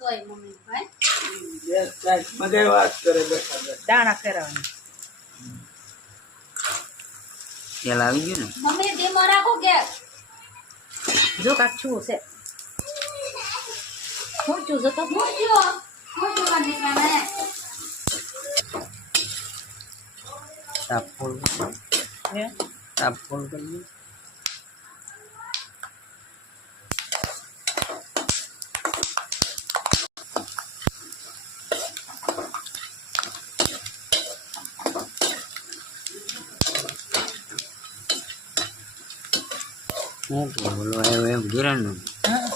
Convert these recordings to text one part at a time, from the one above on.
તોય મમ્મી ભાઈ મજા વાત કરે બેઠા દાણા ફેરવવાના તેલ આવી ગયું ને મમ્મી ધીમો રાખો ગેસ જો કાક છું છે હું છું જો તો મૂકજો મૂકજો દીકરાને તાપ ફોલ હે તાપ ફોલ કરી હું બોલો એમ ગિરણ હા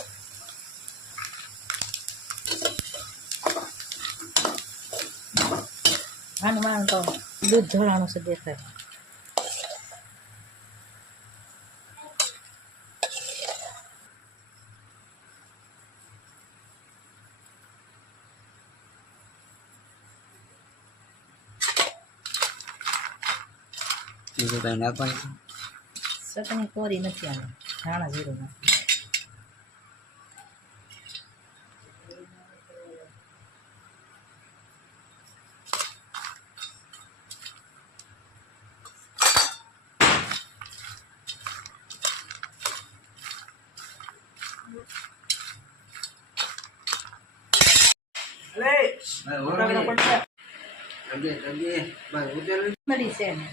હનુમાન તો દૂધ ધોળાનું છે દેખાય બીજું કઈ નાખવાનું ચટણી કોરી નથી આને ધાણા જીરું નાખી અગે બસ ઉતર મળી છે ને